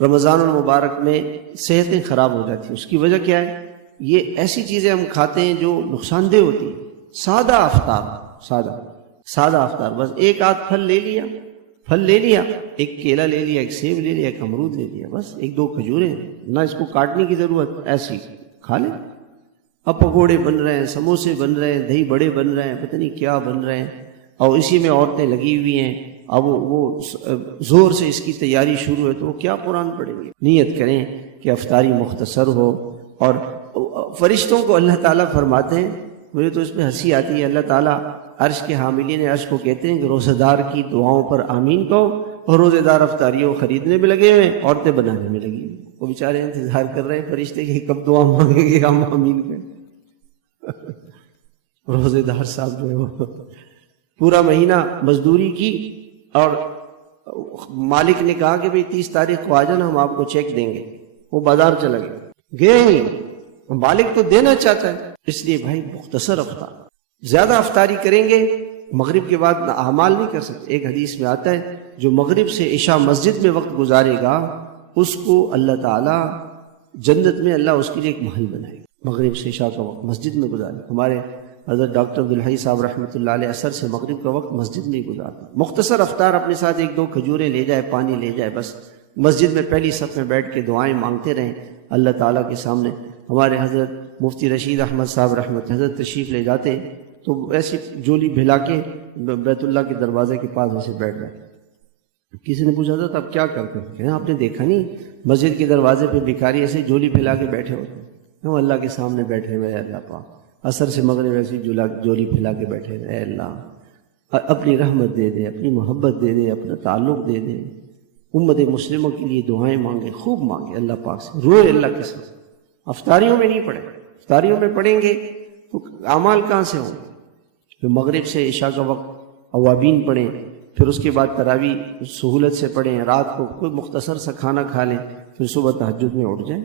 رمضان المبارک میں صحتیں خراب ہو جاتی ہیں. اس کی وجہ کیا ہے؟ یہ ایسی چیزیں ہم کھاتے ہیں جو نقصان دہ ہوتی ہیں. سادہ افطار، بس ایک آدھ پھل لے لیا، ایک کیلا لے لیا، ایک سیب لے لیا، ایک امرود لے لیا، بس ایک دو کھجوریں، نہ اس کو کاٹنے کی ضرورت، ایسی کھا لیں. اب پکوڑے بن رہے ہیں، سموسے بن رہے ہیں، دہی بڑے بن رہے ہیں، پتہ نہیں کیا بن رہے ہیں، اور اسی میں عورتیں لگی ہوئی ہیں. اب وہ زور سے اس کی تیاری شروع ہے تو وہ کیا قرآن پڑھیں گے؟ نیت کریں کہ افطاری مختصر ہو. اور فرشتوں کو اللہ تعالیٰ فرماتے ہیں، مجھے تو اس پہ ہنسی آتی ہے، اللہ تعالیٰ عرش کے حاملین عرش کو کہتے ہیں کہ روزہ دار کی دعاؤں پر آمین کہو، اور روزے دار افطاریوں خریدنے میں لگے ہوئے، عورتیں بنانے میں لگی ہوئی. وہ بیچارے انتظار کر رہے ہیں فرشتے کہ کب دعا مانگیں گے ہم آمین کہیں. روزے دار صاحب جو ہے وہ پورا مہینہ مزدوری کی، اور مالک نے کہا کہ بھئی 30 تاریخ کو آ جانا، ہم آپ کو چیک دیں گے. وہ بازار چلا گئے ہی، مالک تو دینا چاہتا ہے. اس لیے بھائی مختصر افطار، زیادہ افطاری کریں گے مغرب کے بعد اعمال نہیں کر سکتے. ایک حدیث میں آتا ہے جو مغرب سے عشاء مسجد میں وقت گزارے گا اس کو اللہ تعالیٰ جنت میں اللہ اس کے لیے ایک محل بنائے گا. مغرب سے عشاء کا وقت مسجد میں گزارے. ہمارے حضرت ڈاکٹر عبدالحی صاحب رحمۃ اللہ علیہ عصر سے مغرب کا وقت مسجد میں گزارتے. مختصر افطار، اپنے ساتھ ایک دو کھجوریں لے جائے، پانی لے جائے، بس مسجد میں پہلی صف میں بیٹھ کے دعائیں مانگتے رہیں اللہ تعالیٰ کے سامنے. ہمارے حضرت مفتی رشید احمد صاحب رحمۃ حضرت تشریف لے جاتے تو ایسی جولی بھلا کے بیت اللہ کے دروازے کے پاس ایسے بیٹھ گئے. کسی نے پوچھا تھا اب کیا کرتے ہیں؟ کہ آپ نے دیکھا نہیں مسجد کے دروازے پہ بھکاری ایسے جولی پھیلا کے بیٹھے ہوتے ہیں. ہم اللہ کے سامنے بیٹھے ہوئے، اللہ پاک عصر سے مغرب ایسی جولی پھیلا کے بیٹھے ہوئے، اے اللہ اپنی رحمت دے دے، اپنی محبت دے دے، اپنا تعلق دے دے. امت مسلموں کے لیے دعائیں مانگے، خوب مانگے اللہ پاک سے، روئے اللہ کے ساتھ. افطاریوں میں نہیں پڑھیں، افطاریوں میں پڑھیں گے تو اعمال کہاں سے ہوں؟ پھر مغرب سے عشاء کا وقت اوابین پڑھیں، پھر اس کے بعد تراویح سہولت سے پڑھیں، رات کو کوئی مختصر سا کھانا کھا لیں، پھر صبح تہجد میں اٹھ جائیں.